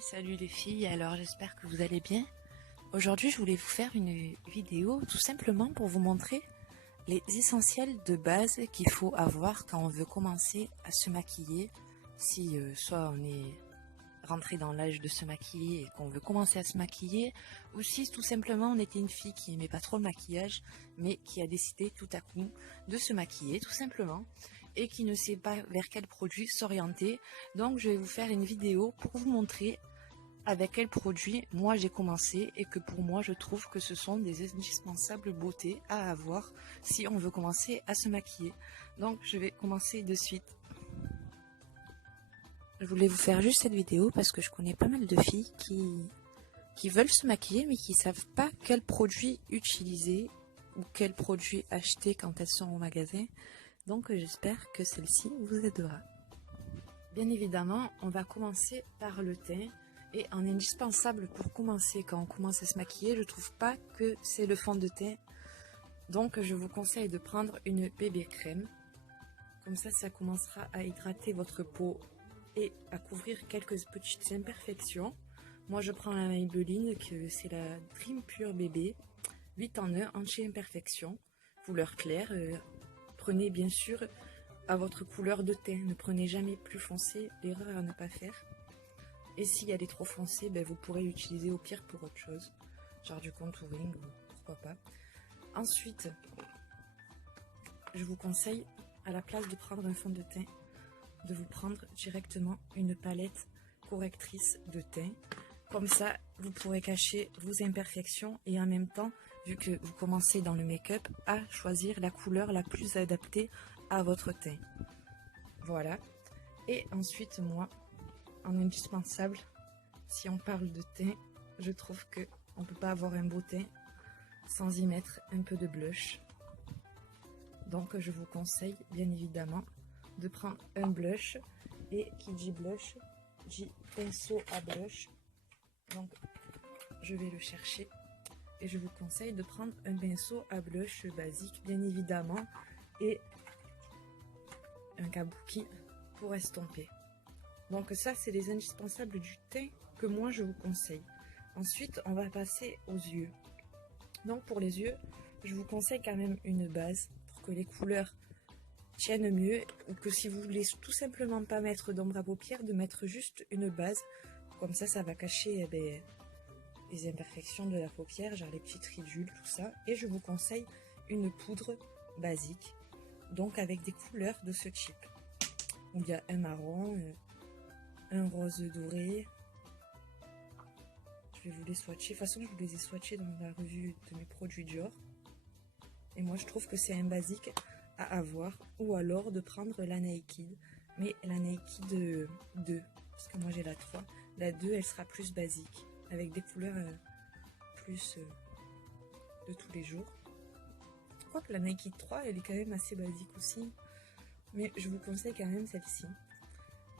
Salut les filles, alors j'espère que vous allez bien. Aujourd'hui je voulais vous faire une vidéo tout simplement pour vous montrer les essentiels de base qu'il faut avoir quand on veut commencer à se maquiller. Si soit on est rentré dans l'âge de se maquiller et qu'on veut commencer à se maquiller, ou si tout simplement on était une fille qui aimait pas trop le maquillage mais qui a décidé tout à coup de se maquiller tout simplement et qui ne sait pas vers quel produit s'orienter. Donc je vais vous faire une vidéo pour vous montrer avec quel produit moi j'ai commencé et que pour moi je trouve que ce sont des indispensables beautés à avoir si on veut commencer à se maquiller. Donc je vais commencer de suite. Je voulais vous faire juste cette vidéo parce que je connais pas mal de filles qui veulent se maquiller mais qui savent pas quel produit utiliser ou quel produit acheter quand elles sont au magasin. Donc j'espère que celle-ci vous aidera. Bien évidemment, on va commencer par le teint. Et un indispensable pour commencer, quand on commence à se maquiller, je trouve pas que c'est le fond de teint. Donc je vous conseille de prendre une bébé crème. Comme ça commencera à hydrater votre peau et à couvrir quelques petites imperfections. Moi je prends la Maybelline, que c'est la Dream Pure Bébé 8 en 1 anti-imperfection, couleur claire. Prenez bien sûr à votre couleur de teint, ne prenez jamais plus foncé, l'erreur à ne pas faire. Et si elle est trop foncée, vous pourrez l'utiliser au pire pour autre chose, genre du contouring ou pourquoi pas. Ensuite, je vous conseille, à la place de prendre un fond de teint, de vous prendre directement une palette correctrice de teint. Comme ça, vous pourrez cacher vos imperfections et en même temps, vu que vous commencez dans le make-up, à choisir la couleur la plus adaptée à votre teint. Voilà. Et ensuite, moi, en indispensable, si on parle de teint, je trouve que on peut pas avoir un beau teint sans y mettre un peu de blush. Donc je vous conseille bien évidemment de prendre un blush, et qui dit blush dit pinceau à blush. Donc je vais le chercher et je vous conseille de prendre un pinceau à blush basique bien évidemment et un kabuki pour estomper. Donc ça, c'est les indispensables du teint que moi je vous conseille. Ensuite, on va passer aux yeux. Donc pour les yeux, je vous conseille quand même une base pour que les couleurs tiennent mieux, ou que si vous voulez tout simplement pas mettre d'ombre à paupières, de mettre juste une base. Comme ça va cacher les imperfections de la paupière, genre les petites ridules, tout ça. Et je vous conseille une poudre basique, donc avec des couleurs de ce type. Il y a un marron, un rose doré. Je vais vous les swatcher. De toute façon, je vous les ai swatchés dans la revue de mes produits Dior. Et moi, je trouve que c'est un basique à avoir. Ou alors de prendre la Naked. Mais la Naked 2. Parce que moi, j'ai la 3. La 2, elle sera plus basique. Avec des couleurs plus de tous les jours. Je crois que la Naked 3, elle est quand même assez basique aussi. Mais je vous conseille quand même celle-ci.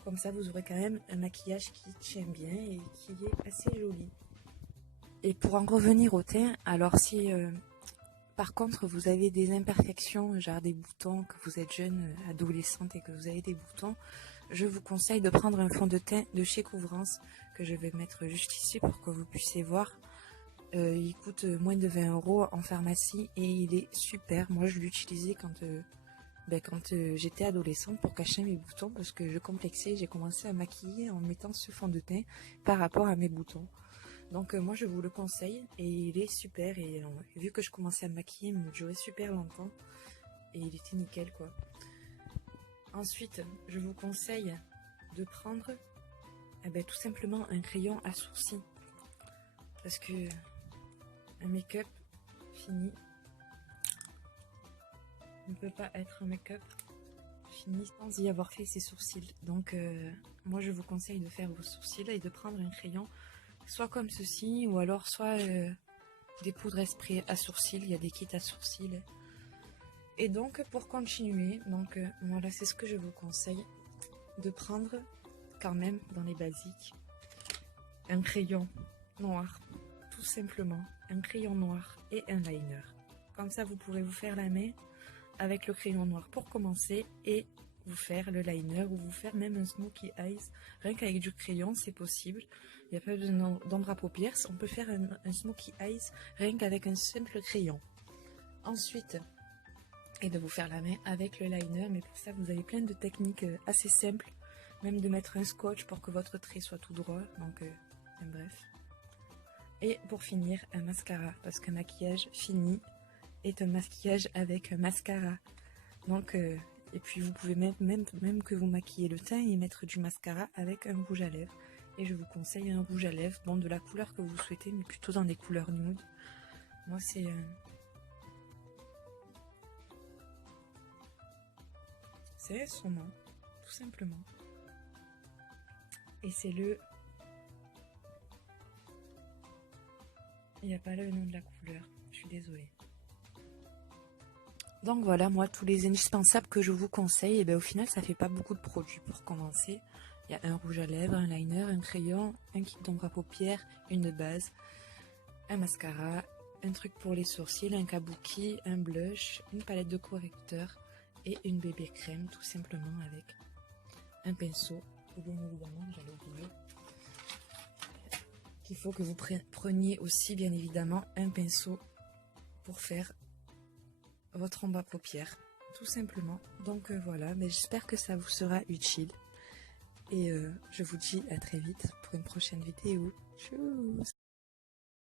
Comme ça, vous aurez quand même un maquillage qui tient bien et qui est assez joli. Et pour en revenir au teint, alors si par contre vous avez des imperfections, genre des boutons, que vous êtes jeune, adolescente et que vous avez des boutons, je vous conseille de prendre un fond de teint de chez Couvrance, que je vais mettre juste ici pour que vous puissiez voir. Il coûte moins de 20 € en pharmacie et il est super. Moi je l'utilisais quand j'étais adolescente pour cacher mes boutons, parce que je complexais, j'ai commencé à maquiller en mettant ce fond de teint par rapport à mes boutons. Donc moi je vous le conseille et il est super, et vu que je commençais à me maquiller, il me durait super longtemps et il était nickel quoi. Ensuite je vous conseille de prendre tout simplement un crayon à sourcils, parce que un make-up fini ne peut pas être un make-up fini sans y avoir fait ses sourcils. Donc moi je vous conseille de faire vos sourcils et de prendre un crayon soit comme ceci, ou alors soit des poudres esprit à sourcils. Il y a des kits à sourcils. Et donc pour continuer, donc voilà, c'est ce que je vous conseille de prendre quand même dans les basiques. Un crayon noir, tout simplement, un crayon noir et un liner. Comme ça vous pourrez vous faire la main avec le crayon noir pour commencer, et vous faire le liner ou vous faire même un smokey eyes. Rien qu'avec du crayon, c'est possible. Il n'y a pas besoin d'ombre à paupières. On peut faire un smokey eyes rien qu'avec un simple crayon. Ensuite, et de vous faire la main avec le liner. Mais pour ça, vous avez plein de techniques assez simples. Même de mettre un scotch pour que votre trait soit tout droit. Donc, bref. Et pour finir, un mascara. Parce qu'un maquillage fini est un maquillage avec un mascara. Donc, et puis vous pouvez même que vous maquillez le teint et mettre du mascara avec un rouge à lèvres. Et je vous conseille un rouge à lèvres, bon, de la couleur que vous souhaitez, mais plutôt dans des couleurs nude. Moi, c'est saumon, tout simplement. Et c'est le... Il n'y a pas le nom de la couleur, je suis désolée. Donc voilà, moi, tous les indispensables que je vous conseille, et bien au final, ça fait pas beaucoup de produits pour commencer. Il y a un rouge à lèvres, un liner, un crayon, un kit d'ombre à paupières, une base, un mascara, un truc pour les sourcils, un kabuki, un blush, une palette de correcteur et une bébé crème, tout simplement avec un pinceau. Et bien évidemment, j'allais oublier qu'il faut que vous preniez aussi, bien évidemment, un pinceau pour faire votre ombre à paupières, tout simplement. Donc voilà, mais j'espère que ça vous sera utile. Et je vous dis à très vite pour une prochaine vidéo. Tchuss!